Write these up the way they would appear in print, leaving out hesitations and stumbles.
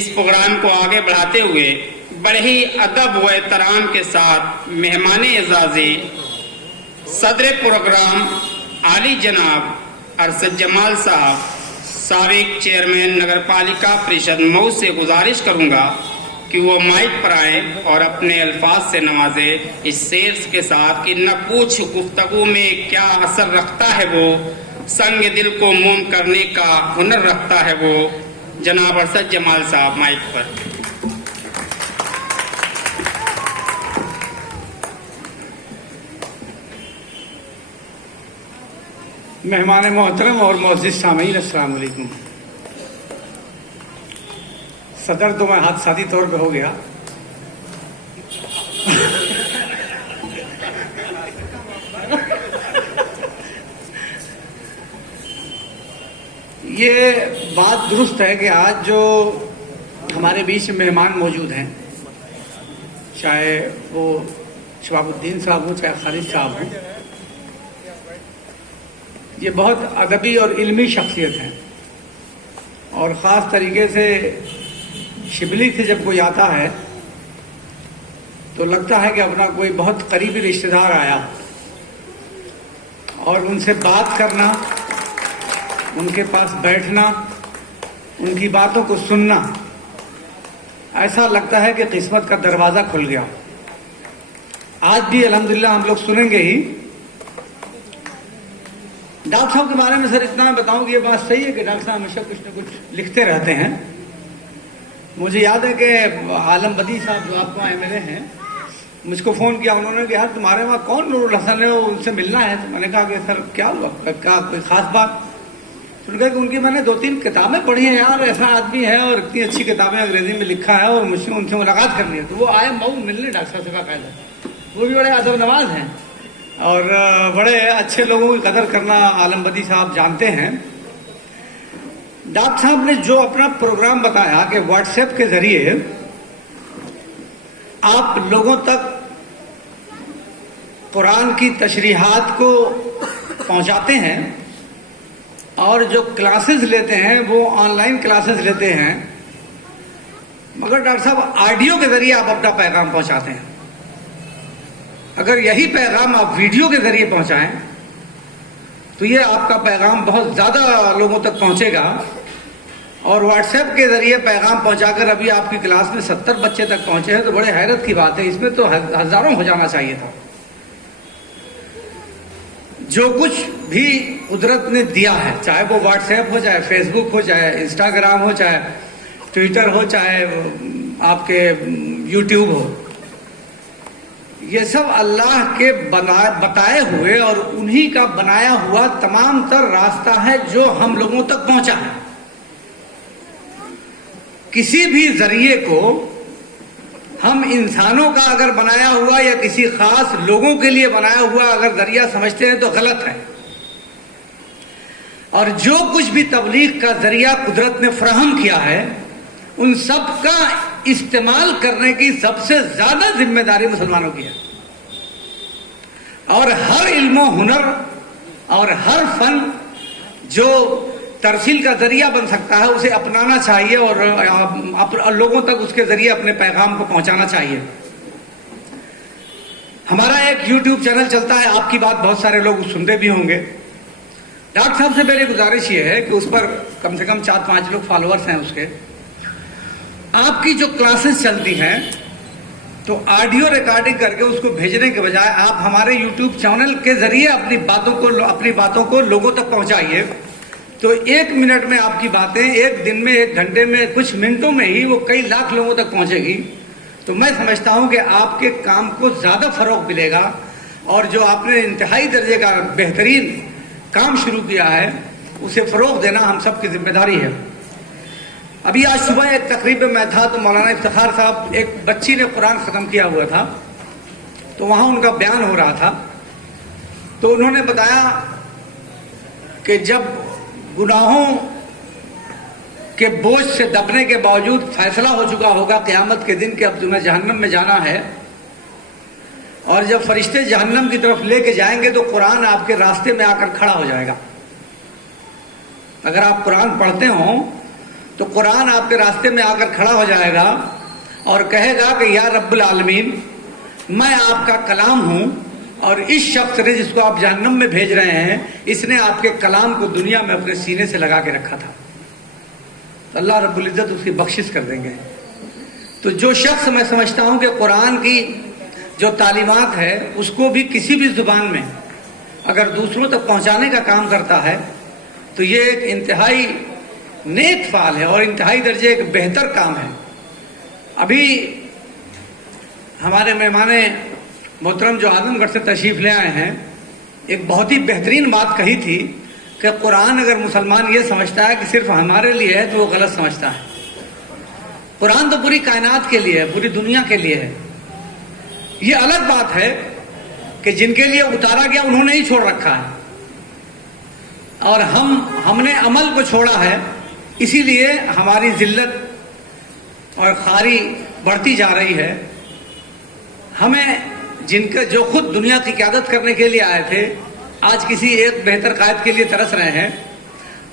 اس programme کو آگے بڑھاتے ہوئے بڑے ہی ادب و احترام کے ساتھ مہمان اعزازی صدر پروگرام عالی جناب ارشد جمال صاحب سابق چیئرمین نگر پالیکا پریشد مئو سے گزارش کروں گا کہ وہ مائک پر آئیں اور اپنے الفاظ سے نوازے اس شعر کے ساتھ کہ نہ پوچھ گفتگو میں کیا اثر رکھتا ہے وہ، سنگ دل کو موم کرنے کا ہنر رکھتا ہے وہ۔ جناب ارشد جمال صاحب مائک پر۔ مہمان محترم اور معزز سامعین، السلام علیکم۔ صدر تو میں حادثاتی طور پہ ہو گیا۔ یہ بات درست ہے کہ آج جو ہمارے بیچ مہمان موجود ہیں، چاہے وہ شباب الدین صاحب ہوں چاہے خالد صاحب ہوں، یہ بہت ادبی اور علمی شخصیت ہیں، اور خاص طریقے سے شبلی سے جب کوئی آتا ہے تو لگتا ہے کہ اپنا کوئی بہت قریبی رشتہ دار آیا، اور ان سے بات کرنا، ان کے پاس بیٹھنا، ان کی باتوں کو سننا، ایسا لگتا ہے کہ قسمت کا دروازہ کھل گیا۔ آج بھی الحمدللہ ہم لوگ سنیں گے ہی۔ ڈاکٹر صاحب کے بارے میں سر اتنا میں بتاؤں کہ یہ بات صحیح ہے کہ ڈاکٹر صاحب ہمیشہ کچھ نہ کچھ لکھتے رہتے ہیں۔ مجھے یاد ہے کہ عالم بدی صاحب جو آپ کو MLA ہیں، مجھ کو فون کیا انہوں نے کہ یار تمہارے وہاں کون نور الحسن ہے، ان سے ملنا ہے۔ تو میں نے کہا کہ سر کیا ہوا، کیا کوئی خاص بات؟ تو کہا کہ ان کی میں نے 2-3 کتابیں پڑھی ہیں یار، ایسا آدمی ہے اور اتنی اچھی کتابیں انگریزی میں لکھا ہے، اور مجھ سے ان سے ملاقات کرنی ہے۔ تو وہ آئے مئو ملنے ڈاکٹر صاحب سے باقاعدہ۔ وہ بھی بڑے ادب نواز ہیں اور بڑے اچھے لوگوں کی قدر کرنا عالم بدی صاحب جانتے ہیں۔ ڈاکٹر صاحب نے جو اپنا پروگرام بتایا کہ واٹس ایپ کے ذریعے آپ لوگوں تک قرآن کی تشریحات کو پہنچاتے ہیں، اور جو کلاسز لیتے ہیں وہ آن لائن کلاسز لیتے ہیں، مگر ڈاکٹر صاحب آڈیو کے ذریعے آپ اپنا پیغام پہنچاتے ہیں۔ اگر یہی پیغام آپ ویڈیو کے ذریعے پہنچائیں تو یہ آپ کا پیغام بہت زیادہ لوگوں تک پہنچے گا، اور واٹس ایپ کے ذریعے پیغام پہنچا کر ابھی آپ کی کلاس میں 70 بچے تک پہنچے ہیں تو بڑے حیرت کی بات ہے۔ اس میں تو ہزاروں ہو جانا چاہیے تھا۔ جو کچھ بھی قدرت نے دیا ہے، چاہے وہ واٹس ایپ ہو، چاہے فیس بک ہو، چاہے انسٹاگرام ہو، چاہے ٹویٹر ہو، چاہے آپ کے یوٹیوب ہو، یہ سب اللہ کے بتائے ہوئے اور انہی کا بنایا ہوا تمام تر راستہ ہے جو ہم لوگوں تک پہنچا ہے۔ کسی بھی ذریعے کو ہم انسانوں کا اگر بنایا ہوا یا کسی خاص لوگوں کے لیے بنایا ہوا اگر ذریعہ سمجھتے ہیں تو غلط ہے، اور جو کچھ بھی تبلیغ کا ذریعہ قدرت نے فراہم کیا ہے ان سب کا استعمال کرنے کی سب سے زیادہ ذمہ داری مسلمانوں کی ہے، اور ہر علم و ہنر اور ہر فن جو ترسیل کا ذریعہ بن سکتا ہے اسے اپنانا چاہیے، اور لوگوں تک اس کے ذریعے اپنے پیغام کو پہنچانا چاہیے۔ ہمارا ایک یوٹیوب چینل چلتا ہے، آپ کی بات بہت سارے لوگ سنتے بھی ہوں گے۔ ڈاکٹر صاحب سے میری گزارش یہ ہے کہ اس پر کم سے کم 4-5 لوگ فالوورز ہیں اس کے۔ آپ کی جو کلاسز چلتی ہیں تو آڈیو ریکارڈنگ کر کے اس کو بھیجنے کے بجائے آپ ہمارے یوٹیوب چینل کے ذریعے اپنی باتوں کو لوگوں تک پہنچائیے، تو 1 منٹ میں آپ کی باتیں 1 دن میں 1 گھنٹے میں کچھ منٹوں میں ہی وہ کئی لاکھ لوگوں تک پہنچے گی۔ تو میں سمجھتا ہوں کہ آپ کے کام کو زیادہ فروغ ملے گا، اور جو آپ نے انتہائی درجے کا بہترین کام شروع کیا ہے اسے فروغ دینا ہم سب کی ذمہ داری ہے۔ ابھی آج صبح ایک تقریب میں تھا تو مولانا افتخار صاحب، ایک بچی نے قرآن ختم کیا ہوا تھا تو وہاں ان کا بیان ہو رہا تھا، تو انہوں نے بتایا کہ جب گناہوں کے بوجھ سے دبنے کے باوجود فیصلہ ہو چکا ہوگا قیامت کے دن کہ اب تمہیں جہنم میں جانا ہے، اور جب فرشتے جہنم کی طرف لے کے جائیں گے تو قرآن آپ کے راستے میں آ کر کھڑا ہو جائے گا۔ اگر آپ قرآن پڑھتے ہوں تو قرآن آپ کے راستے میں آ کر کھڑا ہو جائے گا اور کہے گا کہ یا رب العالمین، میں آپ کا کلام ہوں، اور اس شخص نے جس کو آپ جہنم میں بھیج رہے ہیں، اس نے آپ کے کلام کو دنیا میں اپنے سینے سے لگا کے رکھا تھا. تو اللہ رب العزت اس کی بخشش کر دیں گے. تو جو شخص، میں سمجھتا ہوں کہ قرآن کی جو تعلیمات ہے اس کو بھی کسی بھی زبان میں اگر دوسروں تک پہنچانے کا کام کرتا ہے تو یہ ایک انتہائی نیک فعل ہے اور انتہائی درجے ایک بہتر کام ہے. ابھی ہمارے مہمان محترم جو اعظم گڑھ سے تشریف لے آئے ہیں، ایک بہت ہی بہترین بات کہی تھی کہ قرآن اگر مسلمان یہ سمجھتا ہے کہ صرف ہمارے لیے ہے تو وہ غلط سمجھتا ہے. قرآن تو پوری کائنات کے لیے ہے، پوری دنیا کے لیے ہے. یہ الگ بات ہے کہ جن کے لیے اتارا گیا انہوں نے ہی چھوڑ رکھا ہے، اور ہم نے عمل کو چھوڑا ہے، اسی لیے ہماری ذلت اور خواری بڑھتی جا رہی ہے. ہمیں جن کے جو خود دنیا کی قیادت کرنے کے لیے آئے تھے، آج کسی ایک بہتر قائد کے لیے ترس رہے ہیں،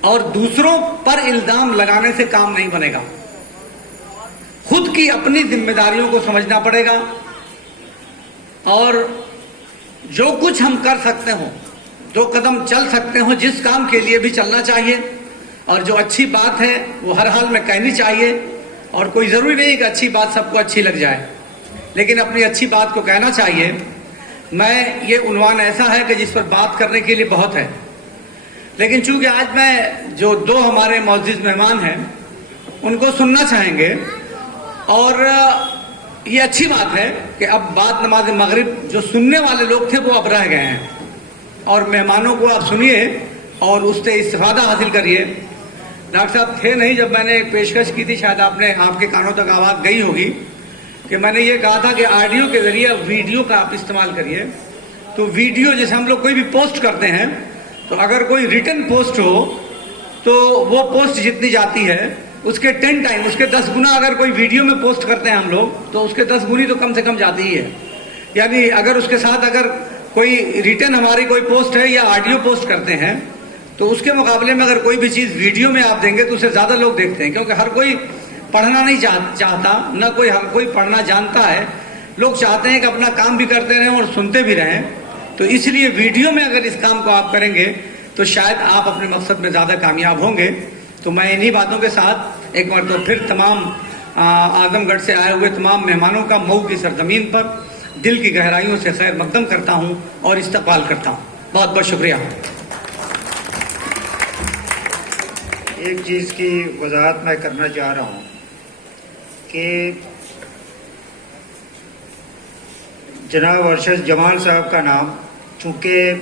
اور دوسروں پر الزام لگانے سے کام نہیں بنے گا. خود کی اپنی ذمہ داریوں کو سمجھنا پڑے گا، اور جو کچھ ہم کر سکتے ہوں، 2 قدم چل سکتے ہوں، جس کام کے لیے بھی چلنا چاہیے، اور جو اچھی بات ہے وہ ہر حال میں کہنی چاہیے. اور کوئی ضروری نہیں کہ اچھی بات سب کو اچھی لگ جائے، لیکن اپنی اچھی بات کو کہنا چاہیے. یہ عنوان ایسا ہے کہ جس پر بات کرنے کے لیے بہت ہے، لیکن چونکہ آج میں جو 2 ہمارے معزز مہمان ہیں ان کو سننا چاہیں گے، اور یہ اچھی بات ہے کہ اب بعد نماز مغرب جو سننے والے لوگ تھے وہ اب رہ گئے ہیں، اور مہمانوں کو آپ سنیے اور اس سے استفادہ حاصل کریے. ڈاکٹر صاحب تھے نہیں جب میں نے ایک پیشکش کی تھی، شاید آپ کے کانوں تک آواز گئی ہوگی کہ میں نے یہ کہا تھا کہ آڈیو کے ذریعے ویڈیو کا آپ استعمال کریے. تو ویڈیو جیسے ہم لوگ کوئی بھی پوسٹ کرتے ہیں، تو اگر کوئی ریٹن پوسٹ ہو تو وہ پوسٹ جتنی جاتی ہے اس کے 10 ٹائم، اس کے 10 گنا اگر کوئی ویڈیو میں پوسٹ کرتے ہیں ہم لوگ تو اس کے 10 گنی تو کم سے کم جاتی ہی ہے. یعنی اگر اس کے ساتھ اگر کوئی ریٹن ہماری کوئی پوسٹ ہے یا آڈیو پوسٹ کرتے ہیں تو اس کے مقابلے میں اگر کوئی بھی چیز ویڈیو میں آپ دیں گے تو اسے زیادہ لوگ دیکھتے ہیں، کیونکہ ہر کوئی پڑھنا نہیں چاہتا، نہ ہر کوئی پڑھنا جانتا ہے. لوگ چاہتے ہیں کہ اپنا کام بھی کرتے رہیں اور سنتے بھی رہیں. تو اس لیے ویڈیو میں اگر اس کام کو آپ کریں گے تو شاید آپ اپنے مقصد میں زیادہ کامیاب ہوں گے. تو میں انہی باتوں کے ساتھ ایک بار تو پھر تمام اعظم گڑھ سے آئے ہوئے تمام مہمانوں کا مئو کی سرزمین پر دل کی گہرائیوں سے خیر مقدم کرتا ہوں اور استقبال کرتا ہوں. بہت بہت شکریہ. ایک چیز کی وضاحت میں کرنا چاہ رہا ہوں کہ جناب ارشد جمال صاحب کا نام چونکہ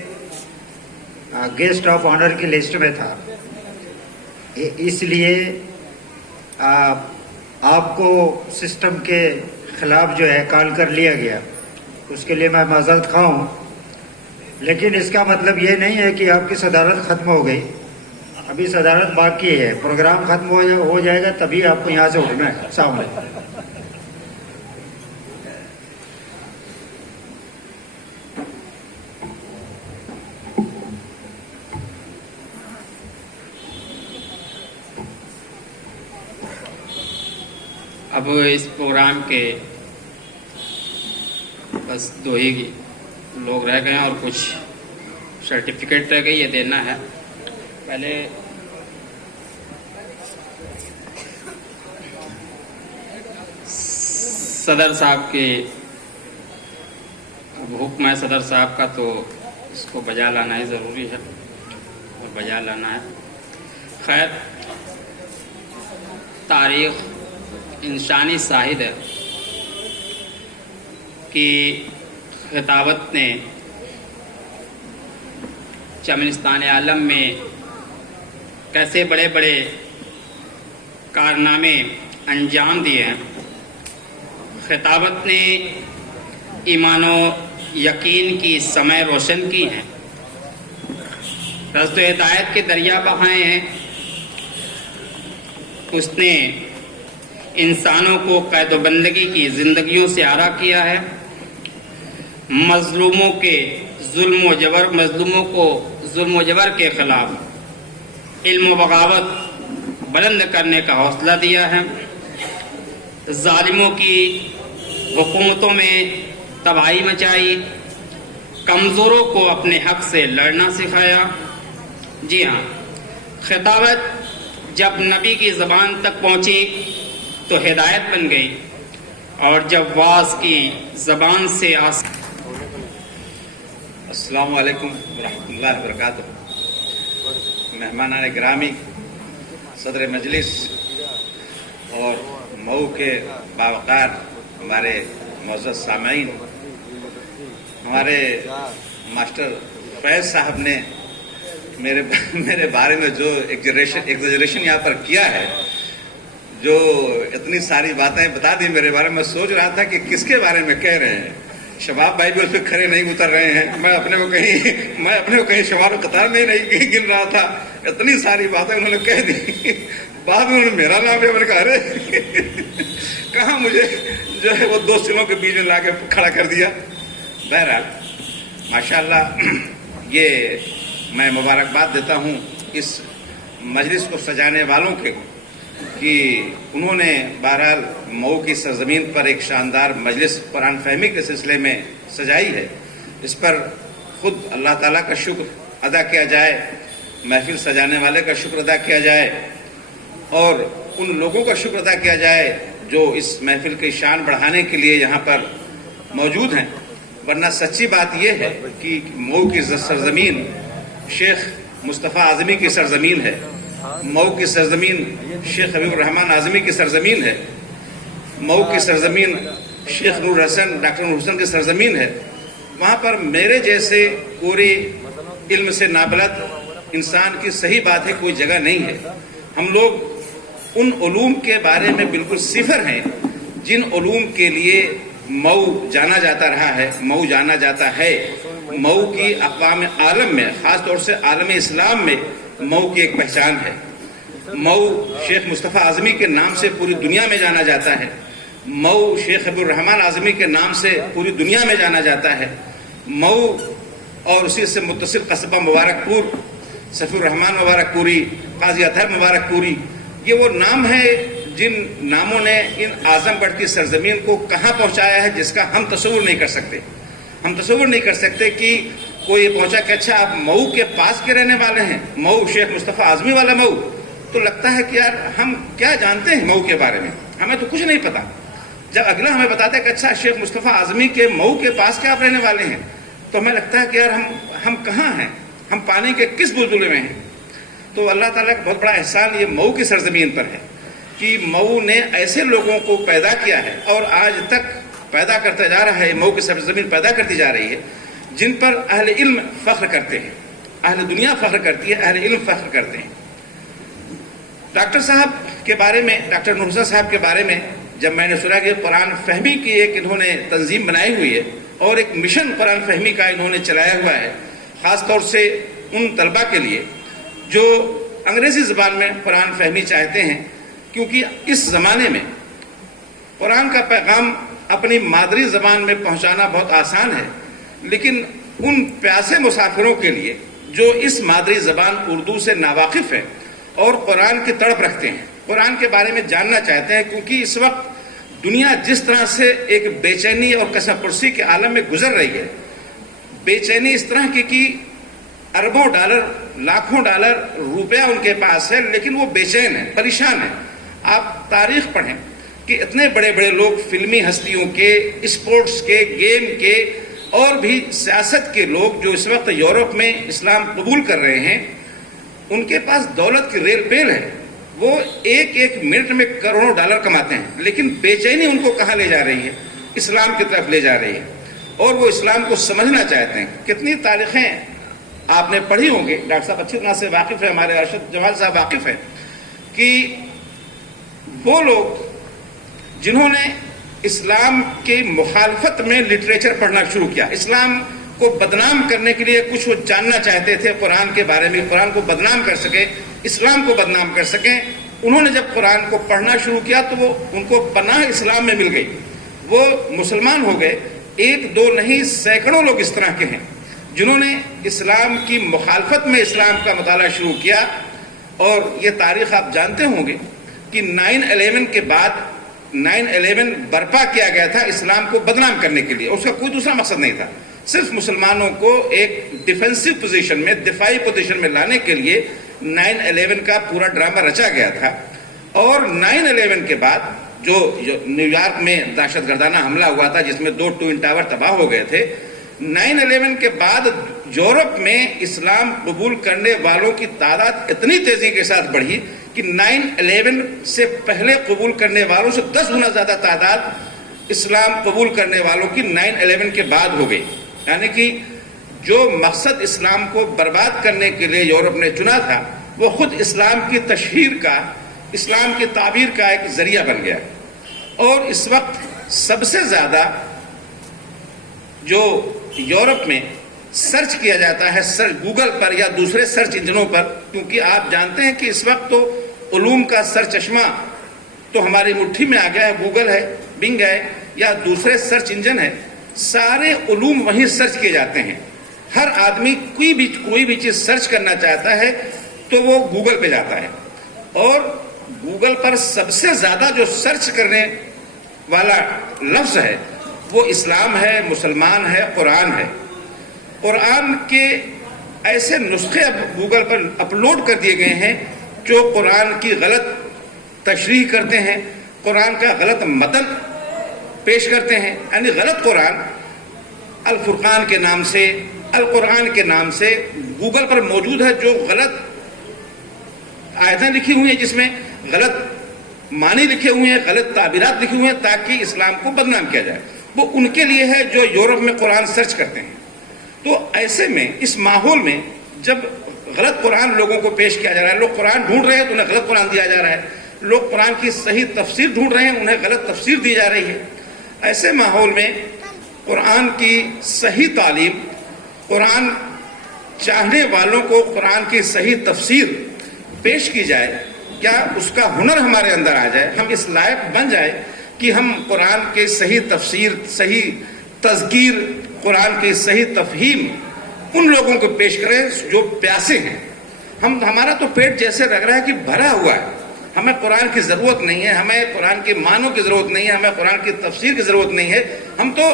گیسٹ آف آنر کی لسٹ میں تھا، اس لیے آپ کو سسٹم کے خلاف جو ہے کال کر لیا گیا. اس کے لیے میں معذرت خواہ ہوں، لیکن اس کا مطلب یہ نہیں ہے کہ آپ کی صدارت ختم ہو گئی. ابھی صدارت باقی ہے، پروگرام ختم ہو جائے گا تبھی آپ کو یہاں سے اٹھنا ہے. السلام علیکم. اب اس پروگرام کے بس 2 ہی لوگ رہ گئے ہیں اور کچھ سرٹیفکیٹ رہ گئی، یہ دینا ہے. پہلے صدر صاحب کے حکم ہے صدر صاحب کا، تو اس کو بجا لانا ہی ضروری ہے اور بجا لانا ہے. خیر، تاریخ انسانی شاہد ہے کہ خطابت نے چمنستان عالم میں کیسے بڑے بڑے کارنامے انجام دیے ہیں. خطابت نے ایمان و یقین کی سمے روشن کی ہیں، رزق و ہدایت کے دریا بہائے ہیں. اس نے انسانوں کو قید و بندگی کی زندگیوں سے آرا کیا ہے. مظلوموں کو ظلم و جبر کے خلاف علم و بغاوت بلند کرنے کا حوصلہ دیا ہے، ظالموں کی حکومتوں میں تباہی مچائی، کمزوروں کو اپنے حق سے لڑنا سکھایا۔ جی ہاں، خطابت جب نبی کی زبان تک پہنچی تو ہدایت بن گئی، اور جب واعظ کی زبان سے السلام علیکم ورحمۃ اللہ وبرکاتہ۔ مہمانان گرامی، صدر مجلس اور مئو کے باوقار ہمارے معزز سامعین، ہمارے ماسٹر فیض صاحب نے میرے بارے میں جو ایگزیجریشن یہاں پر کیا ہے، جو اتنی ساری باتیں بتا دی میرے بارے میں، سوچ رہا تھا کہ کس کے بارے میں کہہ رہے ہیں۔ شباب بھائی بھی اس پہ کھڑے نہیں اتر رہے ہیں، میں اپنے کو کہیں شمار قطار میں نہیں گن رہا تھا، اتنی ساری باتیں انہوں نے کہہ دی۔ بعد میں انہوں نے میرا نام لیا، میں نے کہا ارے کہاں مجھے جو ہے وہ دو سلوں کے بیچ میں لا کے کھڑا کر دیا۔ بہرحال ماشاءاللہ، یہ میں مبارکباد دیتا ہوں اس مجلس کو سجانے والوں کے کہ انہوں نے بہرحال مئو کی سرزمین پر ایک شاندار مجلس قرآن فہمی کے سلسلے میں سجائی ہے۔ اس پر خود اللہ تعالیٰ کا شکر ادا کیا جائے، محفل سجانے والے کا شکر ادا کیا جائے، اور ان لوگوں کا شکر ادا کیا جائے جو اس محفل کی شان بڑھانے کے لیے یہاں پر موجود ہیں۔ ورنہ سچی بات یہ ہے کہ مئو کی سرزمین شیخ مصطفیٰ اعظمی کی سرزمین ہے، مئو کی سرزمین شیخ حبیب الرحمن اعظمی کی سرزمین ہے، مئو کی سرزمین شیخ ڈاکٹر نور حسن کی سرزمین ہے۔ وہاں پر میرے جیسے پورے علم سے نابلد انسان کی صحیح بات ہے کوئی جگہ نہیں ہے۔ ہم لوگ ان علوم کے بارے میں بالکل صفر ہیں جن علوم کے لیے مئو جانا جاتا رہا ہے، مئو جانا جاتا ہے۔ مئو کی اقوام عالم میں، خاص طور سے عالم اسلام میں مئو کی ایک پہچان ہے۔ مئو شیخ مصطفیٰ اعظمی کے نام سے پوری دنیا میں جانا جاتا ہے، مئو شیخ حبیب الرحمن اعظمی کے نام سے پوری دنیا میں جانا جاتا ہے۔ مئو اور اسی سے متصل قصبہ مبارک پور، صفی الرحمن مبارک پوری، قاضی اطہر مبارک پوری، یہ وہ نام ہے جن ناموں نے ان اعظم گڑھ کی سرزمین کو کہاں پہنچایا ہے جس کا ہم تصور نہیں کر سکتے۔ ہم تصور نہیں کر سکتے کہ کوئی یہ پہنچا کہ اچھا آپ مئو کے پاس کے رہنے والے ہیں، مئو شیخ مصطفیٰ اعظمی والا مئو، تو لگتا ہے کہ یار ہم کیا جانتے ہیں مئو کے بارے میں، ہمیں تو کچھ نہیں پتا۔ جب اگلا ہمیں بتاتا ہے کہ اچھا شیخ مصطفیٰ اعظمی کے مئو کے پاس کے آپ رہنے والے ہیں، تو ہمیں لگتا ہے کہ یار ہم کہاں ہیں، ہم پانی کے کس بلبلے میں ہیں۔ تو اللہ تعالیٰ کا بہت بڑا احسان یہ مئو کی سرزمین پر ہے کہ مئو نے ایسے لوگوں کو پیدا کیا ہے اور آج تک پیدا کرتا جا رہا ہے، مئو کی سرزمین پیدا کرتی جا رہی ہے، جن پر اہل علم فخر کرتے ہیں، اہل دنیا فخر کرتی ہے، اہل علم فخر کرتے ہیں۔ ڈاکٹر صاحب کے بارے میں، ڈاکٹر نور حسن صاحب کے بارے میں جب میں نے سنا کہ قرآن فہمی کی ایک انہوں نے تنظیم بنائی ہوئی ہے اور ایک مشن قرآن فہمی کا انہوں نے چلایا ہوا ہے، خاص طور سے ان طلباء کے لیے جو انگریزی زبان میں قرآن فہمی چاہتے ہیں، کیونکہ اس زمانے میں قرآن کا پیغام اپنی مادری زبان میں پہنچانا بہت آسان ہے، لیکن ان پیاسے مسافروں کے لیے جو اس مادری زبان اردو سے ناواقف ہیں اور قرآن کی تڑپ رکھتے ہیں، قرآن کے بارے میں جاننا چاہتے ہیں، کیونکہ اس وقت دنیا جس طرح سے ایک بے چینی اور کسا پرسی کے عالم میں گزر رہی ہے، بے چینی اس طرح کی کہ اربوں ڈالر، لاکھوں ڈالر روپیہ ان کے پاس ہے، لیکن وہ بے چین ہے، پریشان ہے۔ آپ تاریخ پڑھیں کہ اتنے بڑے بڑے لوگ فلمی ہستیوں کے، اسپورٹس کے، گیم کے اور بھی سیاست کے لوگ جو اس وقت یورپ میں اسلام قبول کر رہے ہیں، ان کے پاس دولت کی ریل پیل ہے، وہ ایک ایک منٹ میں کروڑوں ڈالر کماتے ہیں، لیکن بے چینی ان کو کہاں لے جا رہی ہے؟ اسلام کی طرف لے جا رہی ہے، اور وہ اسلام کو سمجھنا چاہتے ہیں۔ کتنی تاریخیں آپ نے پڑھی ہوں گی، ڈاکٹر صاحب اچھی طرح سے واقف ہے، ہمارے ارشد جمال صاحب واقف ہیں، کہ وہ لوگ جنہوں نے اسلام کی مخالفت میں لٹریچر پڑھنا شروع کیا، اسلام کو بدنام کرنے کے لیے کچھ وہ جاننا چاہتے تھے قرآن کے بارے میں، قرآن کو بدنام کر سکیں، اسلام کو بدنام کر سکیں، انہوں نے جب قرآن کو پڑھنا شروع کیا تو وہ ان کو پناہ اسلام میں مل گئی، وہ مسلمان ہو گئے۔ ایک دو نہیں، سینکڑوں لوگ اس طرح کے ہیں جنہوں نے اسلام کی مخالفت میں اسلام کا مطالعہ شروع کیا، اور یہ تاریخ آپ جانتے ہوں گے کہ 9/11 کے بعد 9/11 برپا کیا گیا تھا اسلام کو بدنام کرنے کے لیے. اس کا کوئی دوسرا مقصد نہیں تھا, صرف مسلمانوں کو ایک ڈیفینسو پوزیشن میں, دفاعی پوزیشن میں لانے کے لیے 9/11 کا پورا ڈرامہ رچا گیا تھا. اور 9/11 کے بعد جو نیو یارک میں دہشت گردانہ حملہ ہوا تھا جس میں 2 ٹوئن ٹاور تباہ ہو گئے تھے, 9/11 کے بعد یورپ میں اسلام قبول کرنے والوں کی تعداد اتنی تیزی کے ساتھ بڑھی کہ 9/11 سے پہلے قبول کرنے والوں سے 10 گنا زیادہ تعداد اسلام قبول کرنے والوں کی 9/11 کے بعد ہو گئی. یعنی کہ جو مقصد اسلام کو برباد کرنے کے لیے یورپ نے چنا تھا وہ خود اسلام کی تشہیر کا, اسلام کی تعبیر کا ایک ذریعہ بن گیا. اور اس وقت سب سے زیادہ جو یورپ میں سرچ کیا جاتا ہے گوگل پر یا دوسرے سرچ انجنوں پر, کیونکہ آپ جانتے ہیں کہ اس وقت تو علوم کا سر چشمہ تو ہماری مٹھی میں آ گیا ہے, گوگل ہے, بنگ ہے یا دوسرے سرچ انجن ہے, سارے علوم وہیں سرچ کیے جاتے ہیں. ہر آدمی کوئی بھی چیز سرچ کرنا چاہتا ہے تو وہ گوگل پہ جاتا ہے. اور گوگل پر سب سے زیادہ جو سرچ کرنے والا لفظ ہے وہ اسلام ہے, مسلمان ہے, قرآن ہے. قرآن کے ایسے نسخے اب گوگل پر اپلوڈ کر دیے گئے ہیں جو قرآن کی غلط تشریح کرتے ہیں, قرآن کا غلط متن پیش کرتے ہیں. یعنی غلط قرآن الفرقان کے نام سے, القرآن کے نام سے گوگل پر موجود ہے, جو غلط آیتیں لکھی ہوئی ہیں جس میں غلط معنی لکھے ہوئے ہیں, غلط تعبیرات لکھی ہوئے ہیں تاکہ اسلام کو بدنام کیا جائے. وہ ان کے لیے ہے جو یورپ میں قرآن سرچ کرتے ہیں. تو ایسے میں اس ماحول میں جب غلط قرآن لوگوں کو پیش کیا جا رہا ہے, لوگ قرآن ڈھونڈ رہے ہیں تو انہیں غلط قرآن دیا جا رہا ہے, لوگ قرآن کی صحیح تفسیر ڈھونڈ رہے ہیں انہیں غلط تفسیر دی جا رہی ہے. ایسے ماحول میں قرآن کی صحیح تعلیم, قرآن چاہنے والوں کو قرآن کی صحیح تفسیر پیش کی جائے, کیا اس کا ہنر ہمارے اندر آ جائے, ہم اس لائق بن جائے کہ ہم قرآن کے صحیح تفسیر, صحیح تذکیر, قرآن کی صحیح تفہیم ان لوگوں کو پیش کریں جو پیاسے ہیں. ہمارا تو پیٹ جیسے لگ رہا ہے کہ بھرا ہوا ہے, ہمیں قرآن کی ضرورت نہیں ہے, ہمیں قرآن کے معنوں کی ضرورت نہیں ہے, ہمیں قرآن کی تفسیر کی ضرورت نہیں ہے. ہم تو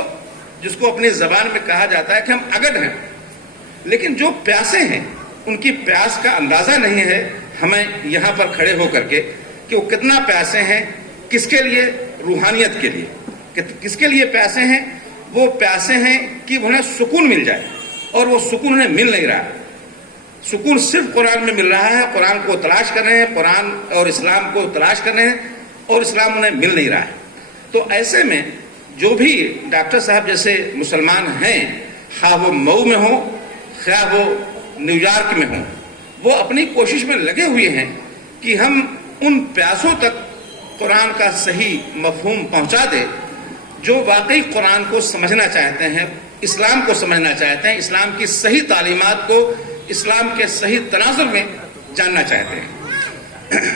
جس کو اپنی زبان میں کہا جاتا ہے کہ ہم اگڑ ہیں. لیکن جو پیاسے ہیں ان کی پیاس کا اندازہ نہیں ہے ہمیں یہاں پر کھڑے ہو کر کے کہ وہ کتنا پیاسے ہیں. کس کے لیے؟ روحانیت کے لیے. کس کے لیے پیاسے ہیں؟ وہ پیاسے ہیں کہ انہیں سکون مل جائے, اور وہ سکون انہیں مل نہیں رہا. سکون صرف قرآن میں مل رہا ہے, قرآن کو تلاش کر رہے ہیں, قرآن اور اسلام کو تلاش کر رہے ہیں, اور اسلام انہیں مل نہیں رہا ہے. تو ایسے میں جو بھی ڈاکٹر صاحب جیسے مسلمان ہیں, خواہ وہ مئو میں ہوں, خواہ وہ نیو یارک میں ہوں, وہ اپنی کوشش میں لگے ہوئے ہیں کہ ہم ان پیاسوں تک قرآن کا صحیح مفہوم پہنچا دیں جو واقعی قرآن کو سمجھنا چاہتے ہیں, اسلام کو سمجھنا چاہتے ہیں, اسلام کی صحیح تعلیمات کو اسلام کے صحیح تناظر میں جاننا چاہتے ہیں.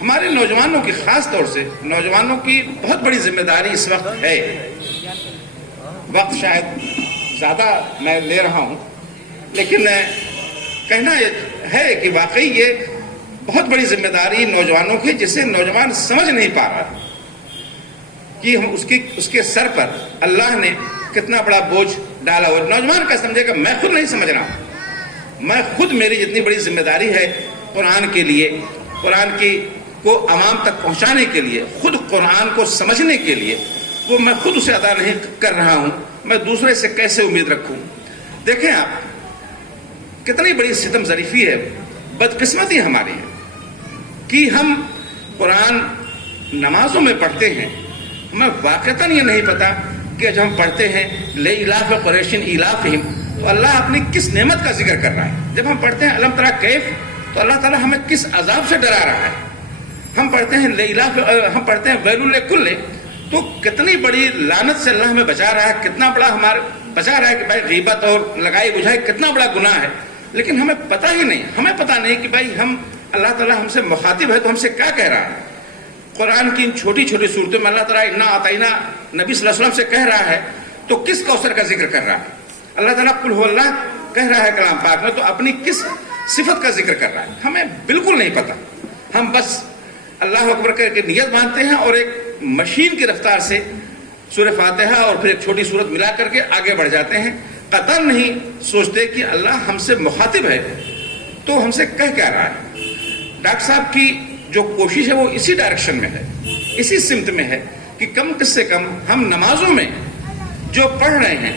ہمارے نوجوانوں کی, خاص طور سے نوجوانوں کی بہت بڑی ذمہ داری اس وقت ہے. وقت شاید زیادہ میں لے رہا ہوں, لیکن کہنا ہے کہ واقعی یہ بہت بڑی ذمہ داری نوجوانوں کی, جسے نوجوان سمجھ نہیں پا رہا کہ ہم اس کے سر پر اللہ نے کتنا بڑا بوجھ ڈالا. اور نوجوان کا سمجھے گا میں خود نہیں سمجھ رہا, میں خود, میری جتنی بڑی ذمہ داری ہے قرآن کے لیے, قرآن کی کو عوام تک پہنچانے کے لیے, خود قرآن کو سمجھنے کے لیے, وہ میں خود اسے ادا نہیں کر رہا ہوں, میں دوسرے سے کیسے امید رکھوں. دیکھیں آپ کتنی بڑی ستم ظریفی ہے, بدقسمتی ہماری ہے کہ ہم قرآن نمازوں میں پڑھتے ہیں, ہمیں واقعتاً یہ نہیں پتا کہ جب ہم پڑھتے ہیں لِإِلاف قریش ایلافہم, تو اللہ اپنی کس نعمت کا ذکر کر رہا ہے. جب ہم پڑھتے ہیں الم تری کیف, تو اللہ تعالیٰ ہمیں کس عذاب سے ڈرا رہا ہے. ہم پڑھتے ہیں لِإِلاف, ہم پڑھتے ہیں ویل لکل, تو کتنی بڑی لعنت سے اللہ ہمیں بچا رہا ہے, کتنا بڑا ہمارے بچا رہا ہے کہ بھائی غیبت اور لگائی بجھائی کتنا بڑا گناہ ہے. لیکن ہمیں پتہ ہی نہیں, ہمیں پتہ نہیں کہ بھائی ہم, اللہ تعالیٰ ہم سے مخاطب ہے تو ہم سے کیا کہہ رہا ہے. قرآن کی ان چھوٹی چھوٹی صورتوں میں اللہ تعالیٰ انا اعطینا نبی صلی اللہ علیہ وسلم سے کہہ رہا ہے تو کس کوثر کا ذکر کر رہا ہے. اللہ تعالیٰ قل هو اللہ کہہ رہا ہے کلام پاک میں تو اپنی کس صفت کا ذکر کر رہا ہے ہمیں بالکل نہیں پتا. ہم بس اللہ اکبر کر کے نیت باندھتے ہیں اور ایک مشین کی رفتار سے سورہ فاتحہ اور پھر ایک چھوٹی سورت ملا کر کے آگے بڑھ جاتے ہیں. قطعاً نہیں سوچتے کہ اللہ ہم سے مخاطب ہے تو ہم سے کہہ کیا رہا ہے. ڈاکٹر صاحب کی جو کوشش ہے وہ اسی ڈائریکشن میں ہے, اسی سمت میں ہے کہ کم سے کم ہم نمازوں میں جو پڑھ رہے ہیں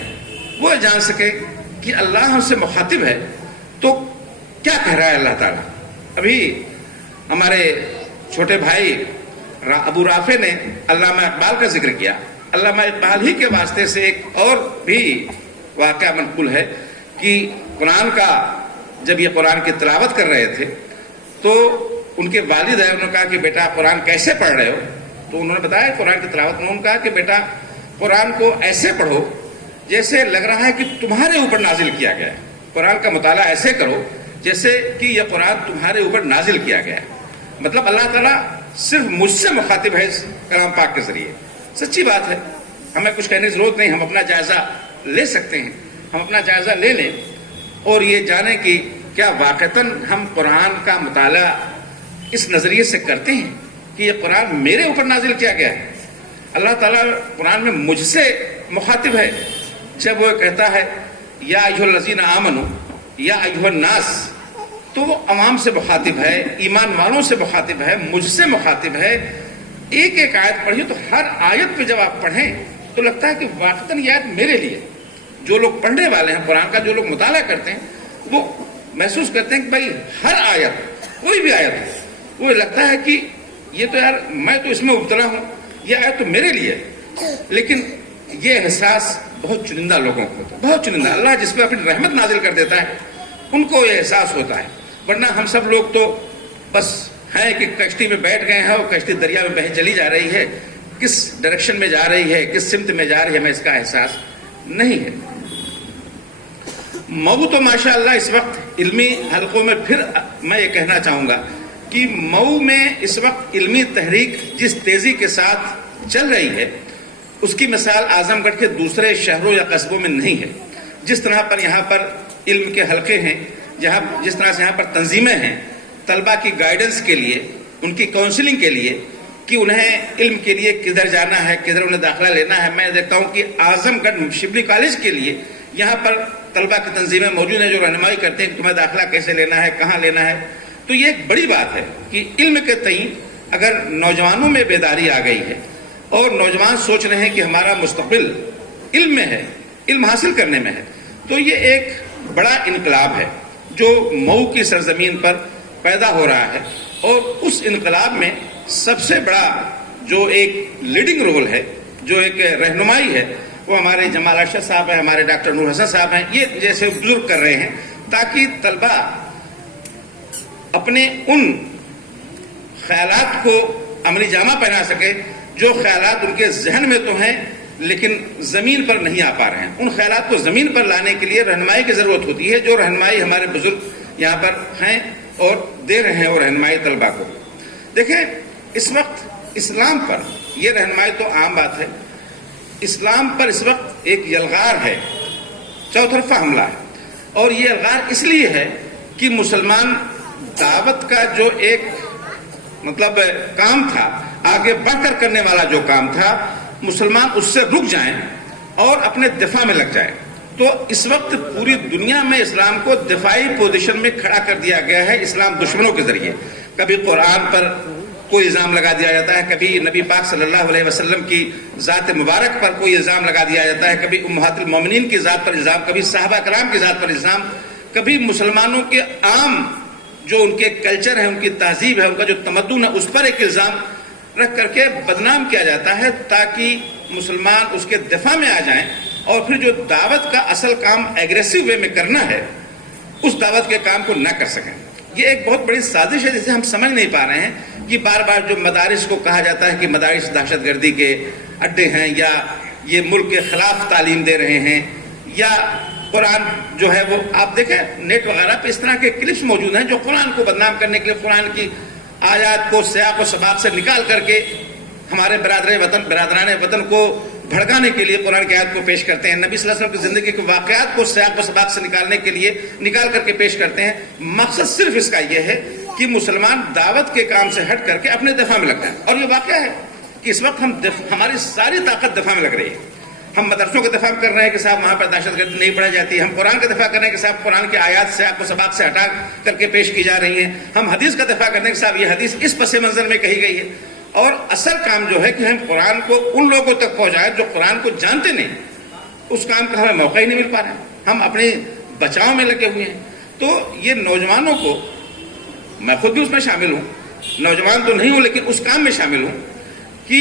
وہ جان سکے کہ اللہ ہم سے مخاطب ہے تو کیا کہہ رہا ہے اللہ تعالیٰ. ابھی ہمارے چھوٹے بھائی ابو رافع نے علامہ اقبال کا ذکر کیا. علامہ اقبال ہی کے واسطے سے ایک اور بھی واقعہ منقول ہے کہ قرآن کا جب یہ قرآن کی تلاوت کر رہے تھے تو ان کے والد ہیں, انہوں نے کہا کہ بیٹا قرآن کیسے پڑھ رہے ہو؟ تو انہوں نے بتایا قرآن کی تلاوت میں انہوں نے کہا کہ بیٹا قرآن کو ایسے پڑھو جیسے لگ رہا ہے کہ تمہارے اوپر نازل کیا گیا ہے. قرآن کا مطالعہ ایسے کرو جیسے کہ یہ قرآن تمہارے اوپر نازل کیا گیا ہے. مطلب اللہ تعالیٰ صرف مجھ سے مخاطب ہے اس کلام پاک کے ذریعے. سچی بات ہے, ہمیں کچھ کہنے کی ضرورت نہیں, ہم اپنا جائزہ لے سکتے ہیں. ہم اپنا جائزہ لے لیں اور یہ جانیں کہ کیا واقعتاً ہم قرآن کا مطالعہ اس نظریے سے کرتے ہیں کہ یہ قرآن میرے اوپر نازل کیا گیا ہے. اللہ تعالیٰ قرآن میں مجھ سے مخاطب ہے جب وہ کہتا ہے یا ایھا الذین آمنوا یا ایھا الناس, تو وہ عوام سے مخاطب ہے, ایمان والوں سے مخاطب ہے, مجھ سے مخاطب ہے. ایک ایک آیت پڑھیے تو ہر آیت پہ جب آپ پڑھیں تو لگتا ہے کہ واقعتاً یہ آیت میرے لیے. جو لوگ پڑھنے والے ہیں قرآن کا, جو لوگ مطالعہ کرتے ہیں, وہ محسوس کرتے ہیں کہ بھائی ہر آیت, کوئی بھی آیت ہے, وہ لگتا ہے کہ یہ تو یار میں تو اس میں مبتلا ہوں, یہ آیت تو میرے لیے ہے. لیکن یہ احساس بہت چنندہ لوگوں کو ہوتا ہے, بہت چنندہ. اللہ جس پہ اپنی رحمت نازل کر دیتا ہے ان کو یہ احساس ہوتا ہے. ورنہ ہم سب لوگ تو بس ہیں کہ کشتی میں بیٹھ گئے ہیں اور کشتی دریا میں بہہ چلی جا رہی ہے, کس ڈائریکشن میں جا رہی ہے, کس سمت میں جا رہی ہے, ہمیں اس کا احساس نہیں ہے. مئو تو ماشاءاللہ اس وقت علمی حلقوں میں, پھر میں یہ کہنا چاہوں گا کہ مئو میں اس وقت علمی تحریک جس تیزی کے ساتھ چل رہی ہے اس کی مثال اعظم گڑھ کے دوسرے شہروں یا قصبوں میں نہیں ہے. جس طرح پر یہاں پر علم کے حلقے ہیں, جس طرح سے یہاں پر تنظیمیں ہیں طلبہ کی گائیڈنس کے لیے, ان کی کاؤنسلنگ کے لیے کہ انہیں علم کے لیے کدھر جانا ہے, کدھر انہیں داخلہ لینا ہے. میں دیکھتا ہوں کہ اعظم گڑھ شبلی کالج کے لیے یہاں پر طلبہ کی تنظیمیں موجود ہیں جو رہنمائی کرتے ہیں کہ تمہیں داخلہ کیسے لینا ہے, کہاں لینا ہے. تو یہ ایک بڑی بات ہے کہ علم کے تئیں اگر نوجوانوں میں بیداری آ گئی ہے اور نوجوان سوچ رہے ہیں کہ ہمارا مستقبل علم میں ہے, علم حاصل کرنے میں ہے, تو یہ ایک بڑا انقلاب ہے جو مئو کی سرزمین پر پیدا ہو رہا ہے. اور اس انقلاب میں سب سے بڑا جو ایک لیڈنگ رول ہے, جو ایک رہنمائی ہے, وہ ہمارے جمال ارشد صاحب ہیں, ہمارے ڈاکٹر نور حسن صاحب ہیں. یہ جیسے بزرگ کر رہے ہیں تاکہ طلبہ اپنے ان خیالات کو عملی جامہ پہنا سکے جو خیالات ان کے ذہن میں تو ہیں لیکن زمین پر نہیں آ پا رہے ہیں. ان خیالات کو زمین پر لانے کے لیے رہنمائی کی ضرورت ہوتی ہے, جو رہنمائی ہمارے بزرگ یہاں پر ہیں اور دے رہے ہیں, اور رہنمائی طلبہ کو. دیکھیں اس وقت اسلام پر یہ رہنمائی تو عام بات ہے, اسلام پر اس وقت ایک یلغار ہے, چوطرفہ حملہ ہے. اور یہ یلغار اس لیے ہے کہ مسلمان دعوت کا جو ایک مطلب کام تھا, آگے بڑھ کر کرنے والا جو کام تھا, مسلمان اس سے رک جائیں اور اپنے دفاع میں لگ جائیں. تو اس وقت پوری دنیا میں اسلام کو دفاعی پوزیشن میں کھڑا کر دیا گیا ہے اسلام دشمنوں کے ذریعے. کبھی قرآن پر کوئی الزام لگا دیا جاتا ہے, کبھی نبی پاک صلی اللہ علیہ وسلم کی ذات مبارک پر کوئی الزام لگا دیا جاتا ہے, کبھی امہات المومنین کی ذات پر الزام, کبھی صحابہ کرام کی ذات پر الزام, کبھی مسلمانوں کے عام جو ان کے کلچر ہے, ان کی تہذیب ہے, ان کا جو تمدن ہے, اس پر ایک الزام رکھ کر کے بدنام کیا جاتا ہے تاکہ مسلمان اس کے دفاع میں آ جائیں اور پھر جو دعوت کا اصل کام ایگریسو وے میں کرنا ہے اس دعوت کے کام کو نہ کر سکیں. یہ ایک بہت بڑی سازش ہے جسے ہم سمجھ نہیں پا رہے ہیں کہ بار بار جو مدارس کو کہا جاتا ہے کہ مدارس دہشت گردی کے اڈے ہیں, یا یہ ملک کے خلاف تعلیم دے رہے ہیں, یا قرآن جو ہے وہ آپ دیکھیں نیٹ وغیرہ پہ اس طرح کے کلپس موجود ہیں جو قرآن کو بدنام کرنے کے لیے قرآن کی آیات کو سیاق و سباق سے نکال کر کے ہمارے برادران وطن کو بھڑکانے کے لیے قرآن کی آیت کو پیش کرتے ہیں، نبی صلی اللہ علیہ وسلم کی زندگی کے واقعات کو سیاق و سباق سے نکالنے کے لیے نکال کر کے پیش کرتے ہیں۔ مقصد صرف اس کا یہ ہے کہ مسلمان دعوت کے کام سے ہٹ کر کے اپنے دفاع میں لگ جائیں۔ اور یہ واقعہ ہے کہ اس وقت ہماری ساری طاقت دفاع میں لگ رہی ہے۔ ہم مدرسوں کا دفاع کر رہے ہیں کہ صاحب وہاں پر دہشت گردی نہیں پڑھائی جاتی، ہم قرآن کا دفاع کر رہے ہیں کہ صاحب قرآن کی آیات سے آپ کو سباق سے ہٹا کر کے پیش کی جا رہی ہیں، ہم حدیث کا دفاع کرتے ہیں کہ صاحب یہ حدیث اس پس منظر میں کہی گئی ہے۔ اور اصل کام جو ہے کہ ہم قرآن کو ان لوگوں تک پہنچائیں جو قرآن کو جانتے نہیں، اس کام کا ہمیں موقع ہی نہیں مل پا رہا ہے، ہم اپنے بچاؤ میں لگے ہوئے ہیں۔ تو یہ نوجوانوں کو، میں خود بھی اس میں شامل ہوں، نوجوان تو نہیں ہوں لیکن اس کام میں شامل ہوں کہ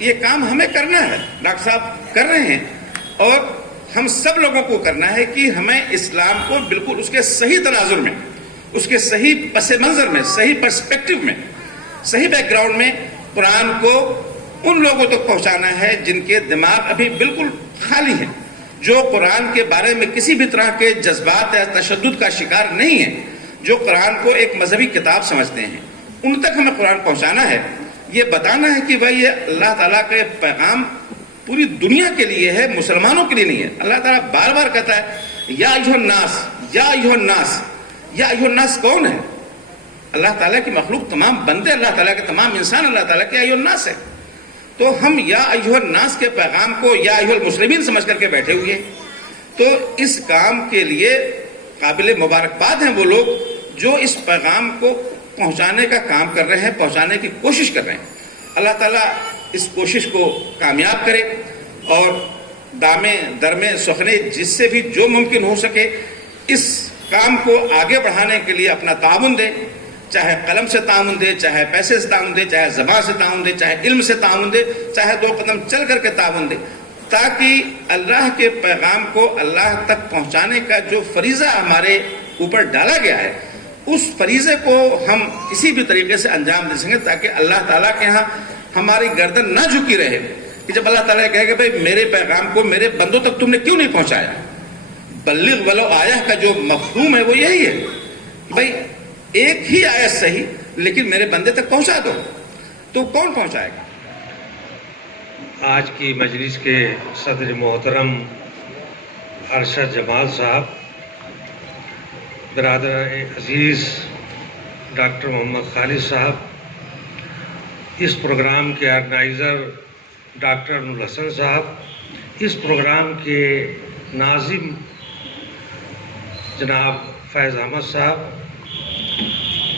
یہ کام ہمیں کرنا ہے، ڈاکٹر صاحب کر رہے ہیں، اور ہم سب لوگوں کو کرنا ہے کہ ہمیں اسلام کو بالکل اس کے صحیح تناظر میں، اس کے صحیح پس منظر میں، صحیح پرسپیکٹو میں، صحیح بیک گراؤنڈ میں قرآن کو ان لوگوں تک پہنچانا ہے جن کے دماغ ابھی بالکل خالی ہیں، جو قرآن کے بارے میں کسی بھی طرح کے جذبات یا تشدد کا شکار نہیں ہیں، جو قرآن کو ایک مذہبی کتاب سمجھتے ہیں، ان تک ہمیں قرآن پہنچانا ہے۔ یہ بتانا ہے کہ بھائی یہ اللہ تعالیٰ کا پیغام پوری دنیا کے لیے ہے، مسلمانوں کے لیے نہیں ہے۔ اللہ تعالیٰ بار بار کہتا ہے یا ایھا الناس، یا ایھا الناس۔ یا ایھا الناس کون ہے؟ اللہ تعالیٰ کی مخلوق تمام بندے، اللہ تعالیٰ کے تمام انسان اللہ تعالیٰ کے ایھا الناس ہے۔ تو ہم یا ایھا الناس کے پیغام کو یا ایھا المسلمین سمجھ کر کے بیٹھے ہوئے ہیں۔ تو اس کام کے لیے قابل مبارکباد ہیں وہ لوگ جو اس پیغام کو پہنچانے کا کام کر رہے ہیں، پہنچانے کی کوشش کر رہے ہیں۔ اللہ تعالیٰ اس کوشش کو کامیاب کرے اور دامے درمے سخنے جس سے بھی جو ممکن ہو سکے اس کام کو آگے بڑھانے کے لیے اپنا تعاون دے، چاہے قلم سے تعاون دے، چاہے پیسے سے تعاون دے، چاہے زبان سے تعاون دے، چاہے علم سے تعاون دے، چاہے 2 قدم چل کر کے تعاون دے، تاکہ اللہ کے پیغام کو اللہ تک پہنچانے کا جو فریضہ ہمارے اوپر ڈالا گیا ہے اس فریضے کو ہم کسی بھی طریقے سے انجام دے سکیں، تاکہ اللہ تعالیٰ کے ہاں ہماری گردن نہ جھکی رہے کہ جب اللہ تعالیٰ کہے کہ بھائی میرے پیغام کو میرے بندوں تک تم نے کیوں نہیں پہنچایا۔ بلغ ولو آیہ کا جو مفہوم ہے وہ یہی ہے کہ بھائی ایک ہی آیت صحیح لیکن میرے بندے تک پہنچا دو، تو کون پہنچائے گا؟ آج کی مجلس کے صدر محترم ارشد جمال صاحب، برادر عزیز ڈاکٹر محمد خالد صاحب، اس پروگرام کے آرگنائزر ڈاکٹر نورالحسن صاحب، اس پروگرام کے ناظم جناب فیض احمد صاحب،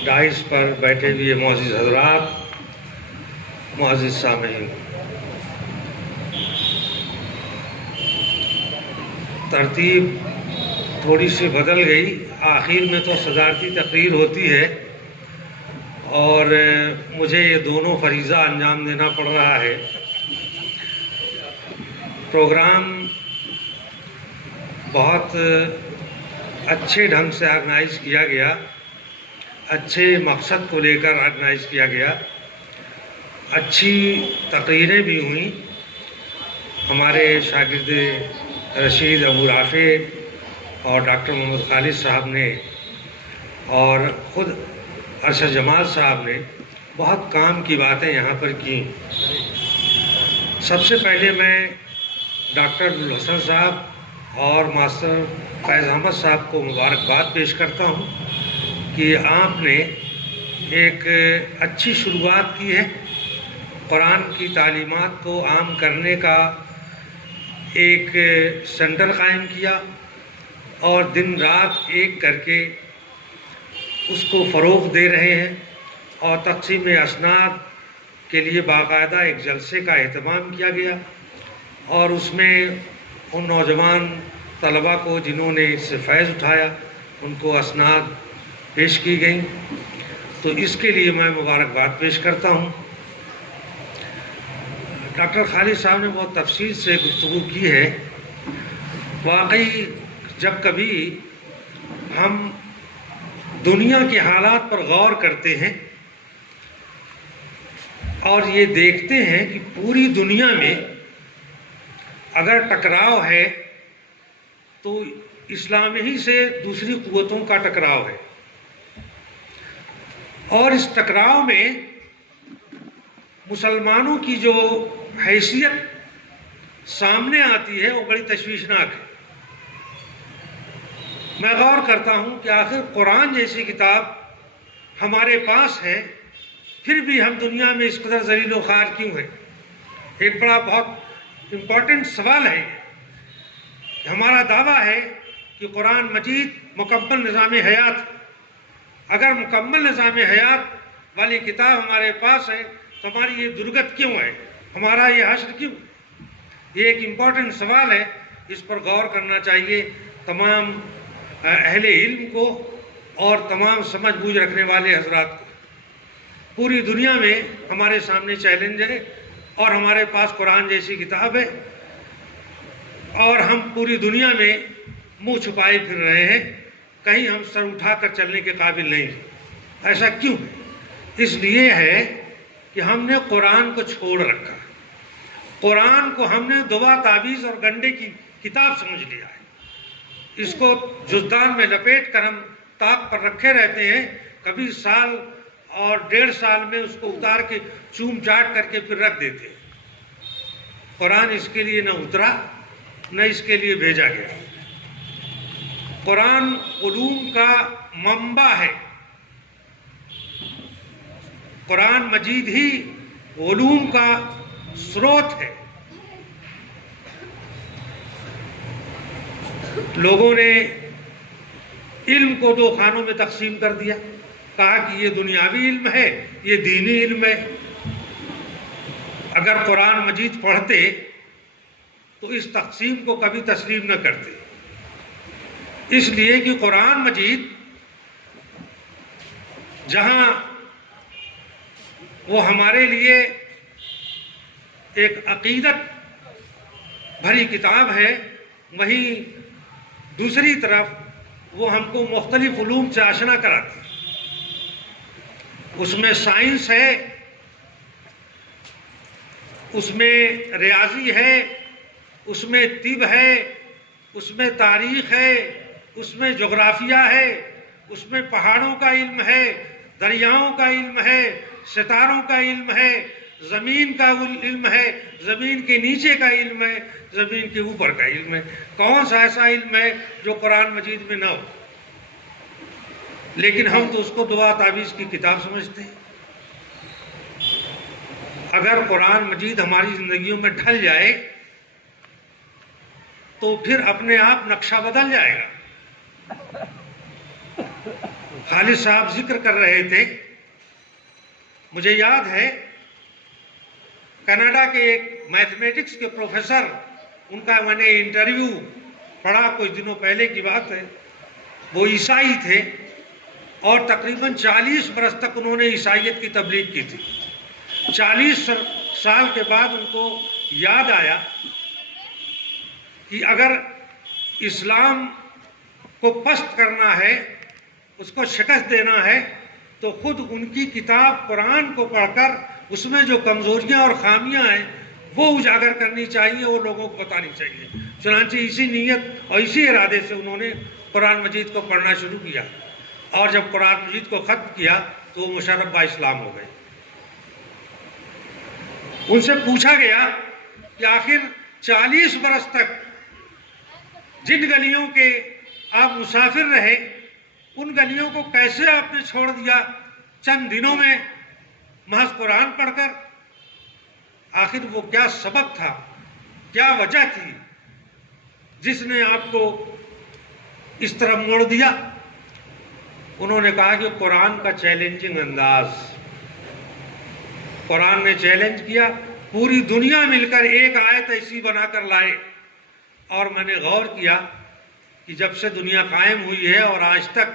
ڈائس پر بیٹھے ہوئے معزز حضرات، معزز سامعین، ترتیب تھوڑی سی بدل گئی، آخر میں تو صدارتی تقریر ہوتی ہے اور مجھے یہ دونوں فریضہ انجام دینا پڑ رہا ہے۔ پروگرام بہت اچھے ڈھنگ سے آرگنائز کیا گیا، اچھے مقصد کو لے کر آرگنائز کیا گیا، اچھی تقریریں بھی ہوئیں۔ ہمارے شاگرد رشید ابو رافع اور ڈاکٹر محمد خالد صاحب نے اور خود ارشد جمال صاحب نے بہت کام کی باتیں یہاں پر کی۔ سب سے پہلے میں ڈاکٹر نورالحسن صاحب اور ماسٹر فیض احمد صاحب کو مبارکباد پیش کرتا ہوں کہ آپ نے ایک اچھی شروعات کی ہے، قرآن کی تعلیمات کو عام کرنے کا ایک سینٹر قائم کیا اور دن رات ایک کر کے اس کو فروغ دے رہے ہیں، اور تقسیم اسناد کے لیے باقاعدہ ایک جلسے کا اہتمام کیا گیا اور اس میں ان نوجوان طلباء کو جنہوں نے اس سے فیض اٹھایا ان کو اسناد پیش کی گئیں، تو اس کے لیے میں مبارکباد پیش کرتا ہوں۔ ڈاکٹر خالد صاحب نے بہت تفصیل سے گفتگو کی ہے۔ واقعی جب کبھی ہم دنیا کے حالات پر غور کرتے ہیں اور یہ دیکھتے ہیں کہ پوری دنیا میں اگر ٹکراؤ ہے تو اسلام ہی سے دوسری قوتوں کا ٹکراؤ ہے، اور اس ٹکراؤ میں مسلمانوں کی جو حیثیت سامنے آتی ہے وہ بڑی تشویشناک ہے۔ میں غور کرتا ہوں کہ آخر قرآن جیسی کتاب ہمارے پاس ہے، پھر بھی ہم دنیا میں اس قدر ذلیل و خوار کیوں ہیں؟ ایک بڑا بہت امپورٹنٹ سوال ہے کہ ہمارا دعویٰ ہے کہ قرآن مجید مکمل نظام حیات ہے۔ اگر مکمل نظام حیات والی کتاب ہمارے پاس ہے تو ہماری یہ درگت کیوں ہے، ہمارا یہ حشر کیوں؟ یہ ایک امپورٹنٹ سوال ہے، اس پر غور کرنا چاہیے تمام اہل علم کو اور تمام سمجھ بوجھ رکھنے والے حضرات کو۔ پوری دنیا میں ہمارے سامنے چیلنج ہے اور ہمارے پاس قرآن جیسی کتاب ہے، اور ہم پوری دنیا میں منہ چھپائے پھر رہے ہیں، کہیں ہم سر اٹھا کر چلنے کے قابل نہیں ہیں۔ ایسا کیوں ہے؟ اس لیے ہے کہ ہم نے قرآن کو چھوڑ رکھا، قرآن کو ہم نے دعا تعویذ اور گنڈے کی کتاب سمجھ لیا ہے۔ اس کو جزدان میں لپیٹ کر ہم طاق پر رکھے رہتے ہیں، کبھی سال اور 1.5 سال میں اس کو اتار کے چوم چاٹ کر کے پھر رکھ دیتے ہیں۔ قرآن اس کے لیے نہ اترا، نہ اس کے لیے بھیجا گیا۔ قرآن علوم کا منبع ہے، قرآن مجید ہی علوم کا سروت ہے۔ لوگوں نے علم کو 2 خانوں میں تقسیم کر دیا، کہا کہ یہ دنیاوی علم ہے، یہ دینی علم ہے۔ اگر قرآن مجید پڑھتے تو اس تقسیم کو کبھی تسلیم نہ کرتے، اس لیے کہ قرآن مجید جہاں وہ ہمارے لیے ایک عقیدت بھری کتاب ہے، وہیں دوسری طرف وہ ہم کو مختلف علوم سے آشنا کراتی ہے۔ اس میں سائنس ہے، اس میں ریاضی ہے، اس میں طب ہے، اس میں تاریخ ہے، اس میں جغرافیہ ہے، اس میں پہاڑوں کا علم ہے، دریاؤں کا علم ہے، ستاروں کا علم ہے، زمین کا علم ہے، زمین کے نیچے کا علم ہے، زمین کے اوپر کا علم ہے۔ کون سا ایسا علم ہے جو قرآن مجید میں نہ ہو؟ لیکن ہم تو اس کو دعا تعویذ کی کتاب سمجھتے ہیں۔ اگر قرآن مجید ہماری زندگیوں میں ڈھل جائے تو پھر اپنے آپ نقشہ بدل جائے گا۔ خالد صاحب ذکر کر رہے تھے، مجھے یاد ہے کینیڈا کے ایک میتھمیٹکس کے پروفیسر، ان کا میں نے انٹرویو پڑھا کچھ دنوں پہلے کی بات ہے۔ وہ عیسائی تھے اور تقریباً 40 برس تک انہوں نے عیسائیت کی تبلیغ کی تھی۔ 40 سال کے بعد ان کو یاد آیا کہ اگر اسلام کو پست کرنا ہے، اس کو شکست دینا ہے، تو خود ان کی کتاب قرآن کو پڑھ کر اس میں جو کمزوریاں اور خامیاں ہیں وہ اجاگر کرنی چاہیے، وہ لوگوں کو بتانی چاہیے۔ چنانچہ اسی نیت اور اسی ارادے سے انہوں نے قرآن مجید کو پڑھنا شروع کیا، اور جب قرآن مجید کو ختم کیا تو وہ مشرف با اسلام ہو گئے۔ ان سے پوچھا گیا کہ آخر 40 برس تک جن گلیوں کے آپ مسافر رہے، ان گلیوں کو کیسے آپ نے چھوڑ دیا چند دنوں میں محض قرآن پڑھ کر؟ آخر وہ کیا سبب تھا، کیا وجہ تھی جس نے آپ کو اس طرح موڑ دیا؟ انہوں نے کہا کہ قرآن کا چیلنجنگ انداز۔ قرآن نے چیلنج کیا، پوری دنیا مل کر ایک آیت ایسی بنا کر لائے، اور میں نے غور کیا کہ جب سے دنیا قائم ہوئی ہے اور آج تک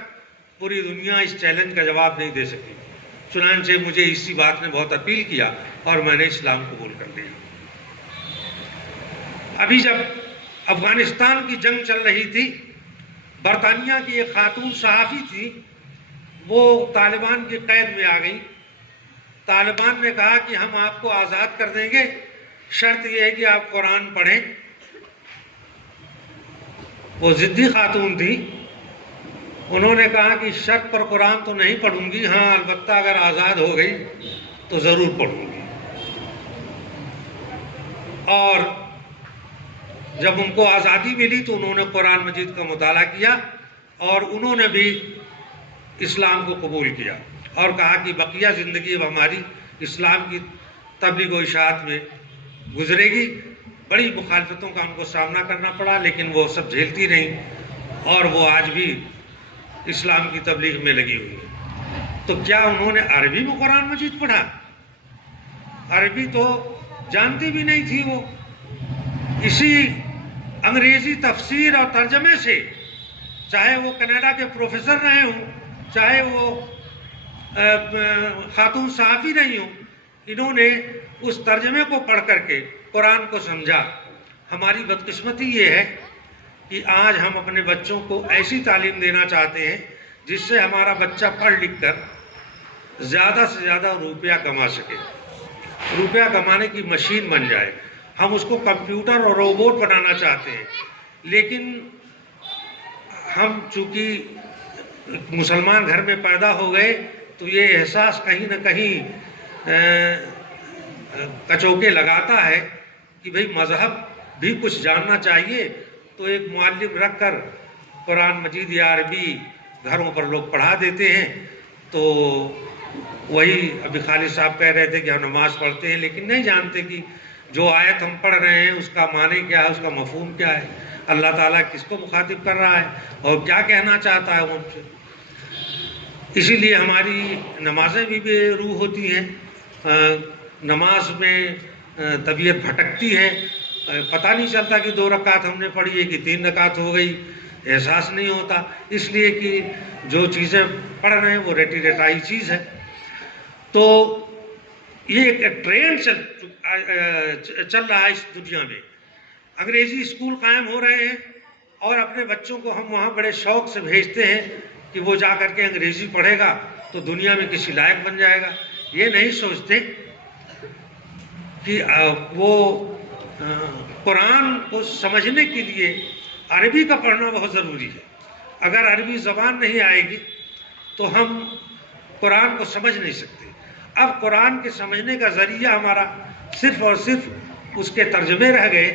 پوری دنیا اس چیلنج کا جواب نہیں دے سکی۔ چنانچہ مجھے اسی بات نے بہت اپیل کیا اور میں نے اسلام قبول کر لیا۔ ابھی جب افغانستان کی جنگ چل رہی تھی، برطانیہ کی ایک خاتون صحافی تھی، وہ طالبان کی قید میں آ گئی۔ طالبان نے کہا کہ ہم آپ کو آزاد کر دیں گے، شرط یہ ہے کہ آپ قرآن پڑھیں۔ وہ ضدی خاتون تھی، انہوں نے کہا کہ شرط پر قرآن تو نہیں پڑھوں گی، ہاں البتہ اگر آزاد ہو گئی تو ضرور پڑھوں گی۔ اور جب ان کو آزادی ملی تو انہوں نے قرآن مجید کا مطالعہ کیا اور انہوں نے بھی اسلام کو قبول کیا اور کہا کہ بقیہ زندگی اب ہماری اسلام کی تبلیغ و اشاعت میں گزرے گی. بڑی مخالفتوں کا ان کو سامنا کرنا پڑا لیکن وہ سب جھیلتی رہیں اور وہ آج بھی اسلام کی تبلیغ میں لگی ہوئی ہے. تو کیا انہوں نے عربی میں قرآن مجید پڑھا؟ عربی تو جانتی بھی نہیں تھی وہ. اسی انگریزی تفسیر اور ترجمے سے، چاہے وہ کینیڈا کے پروفیسر رہے ہوں، چاہے وہ خاتون صحافی رہی ہوں، انہوں نے اس ترجمے کو پڑھ کر کے قرآن کو سمجھا. ہماری بدقسمتی یہ ہے کہ آج ہم اپنے بچوں کو ایسی تعلیم دینا چاہتے ہیں جس سے ہمارا بچہ پڑھ لکھ کر زیادہ سے زیادہ روپیہ کما سکے، روپیہ کمانے کی مشین بن جائے. ہم اس کو کمپیوٹر اور روبوٹ بنانا چاہتے ہیں، لیکن ہم چونکہ مسلمان گھر میں پیدا ہو گئے تو یہ احساس کہیں نہ کہیں کچوکے لگاتا ہے کہ بھئی مذہب بھی کچھ جاننا چاہیے. تو ایک معلم رکھ کر قرآن مجید یا عربی گھروں پر لوگ پڑھا دیتے ہیں. تو وہی ابھی خالد صاحب کہہ رہے تھے کہ ہم نماز پڑھتے ہیں لیکن نہیں جانتے کہ جو آیت ہم پڑھ رہے ہیں اس کا معنی کیا ہے، اس کا مفہوم کیا ہے، اللہ تعالیٰ کس کو مخاطب کر رہا ہے اور کیا کہنا چاہتا ہے ان سے. اسی لیے ہماری نمازیں بھی بے روح ہوتی ہیں. نماز میں طبیعت بھٹکتی ہے، پتہ نہیں چلتا کہ 2 رکعت ہم نے پڑھی ہے کہ 3 رکعت ہو گئی، احساس نہیں ہوتا. اس لیے کہ جو چیزیں پڑھ رہے ہیں وہ رٹی رٹائی چیز ہے. تو یہ ایک ٹرینڈ چل رہا ہے اس دنیا میں. انگریزی اسکول قائم ہو رہے ہیں اور اپنے بچوں کو ہم وہاں بڑے شوق سے بھیجتے ہیں کہ وہ جا کر کے انگریزی پڑھے گا تو دنیا میں کسی لائق بن جائے گا. یہ نہیں سوچتے کہ وہ قرآن کو سمجھنے کے لیے عربی کا پڑھنا بہت ضروری ہے. اگر عربی زبان نہیں آئے گی تو ہم قرآن کو سمجھ نہیں سکتے. اب قرآن کے سمجھنے کا ذریعہ ہمارا صرف اور صرف اس کے ترجمے رہ گئے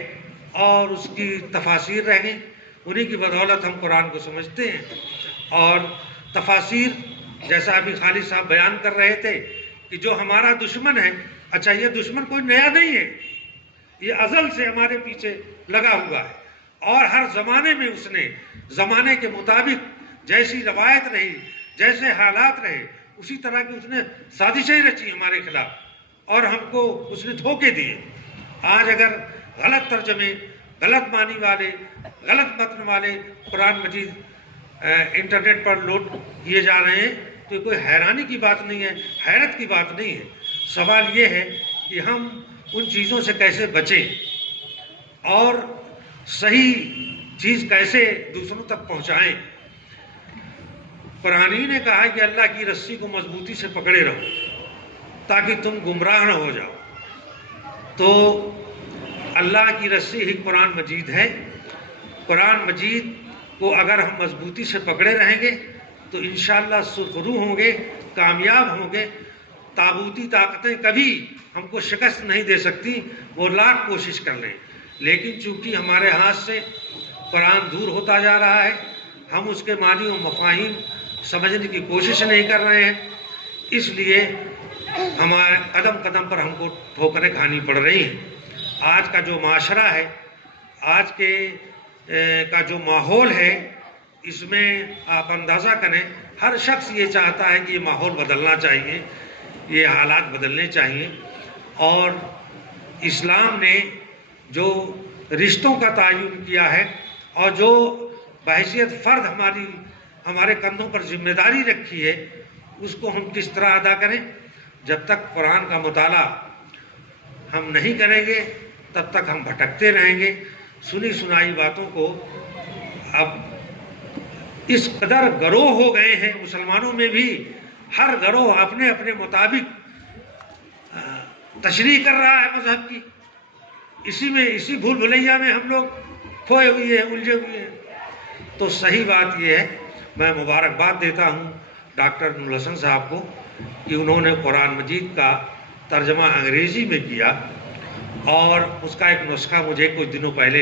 اور اس کی تفاسیر رہ گئی. انہی کی بدولت ہم قرآن کو سمجھتے ہیں. اور تفاسیر جیسا ابھی خالد صاحب بیان کر رہے تھے کہ جو ہمارا دشمن ہے، اچھا یہ دشمن کوئی نیا نہیں ہے، یہ ازل سے ہمارے پیچھے لگا ہوا ہے اور ہر زمانے میں اس نے زمانے کے مطابق جیسی روایت رہی، جیسے حالات رہے، اسی طرح کی اس نے سازشیں رچی ہمارے خلاف اور ہم کو اس نے دھوکے دیے. آج اگر غلط ترجمے، غلط معنی والے، غلط متن والے قرآن مجید انٹرنیٹ پر لوڈ کیے جا رہے ہیں تو کوئی حیرانی کی بات نہیں ہے، حیرت کی بات نہیں ہے. سوال یہ ہے کہ ہم ان چیزوں سے کیسے بچیں اور صحیح چیز کیسے دوسروں تک پہنچائیں. قرآن نے کہا کہ اللہ کی رسی کو مضبوطی سے پکڑے رہو تاکہ تم گمراہ نہ ہو جاؤ. تو اللہ کی رسی ہی قرآن مجید ہے. قرآن مجید کو اگر ہم مضبوطی سے پکڑے رہیں گے تو انشاءاللہ سرخرو ہوں گے، کامیاب ہوں گے. طاغوتی طاقتیں کبھی ہم کو شکست نہیں دے سکتی، وہ لاکھ کوشش کر لیں. لیکن چونکہ ہمارے ہاتھ سے قرآن دور ہوتا جا رہا ہے، ہم اس کے معنی و مفاہیم سمجھنے کی کوشش نہیں کر رہے ہیں، اس لیے ہمارے قدم قدم پر ہم کو ٹھوکریں کھانی پڑ رہی ہیں. آج کا جو معاشرہ ہے، آج کے کا جو ماحول ہے، اس میں آپ اندازہ کریں ہر شخص یہ چاہتا ہے کہ یہ ماحول بدلنا چاہیے، یہ حالات بدلنے چاہیے. اور اسلام نے جو رشتوں کا تعین کیا ہے اور جو بحیثیت فرد ہمارے کندھوں پر ذمہ داری رکھی ہے، اس کو ہم کس طرح ادا کریں. جب تک قرآن کا مطالعہ ہم نہیں کریں گے تب تک ہم بھٹکتے رہیں گے. سنی سنائی باتوں کو اب اس قدر گروہ ہو گئے ہیں مسلمانوں میں بھی، ہر گروہ اپنے اپنے مطابق تشریح کر رہا ہے مذہب کی. اسی بھول بھلیا میں ہم لوگ کھوئے ہوئے ہیں، الجھے ہوئے ہیں. تو صحیح بات یہ ہے، میں مبارکباد دیتا ہوں ڈاکٹر نور الحسن صاحب کو کہ انہوں نے قرآن مجید کا ترجمہ انگریزی میں کیا اور اس کا ایک نسخہ مجھے کچھ دنوں پہلے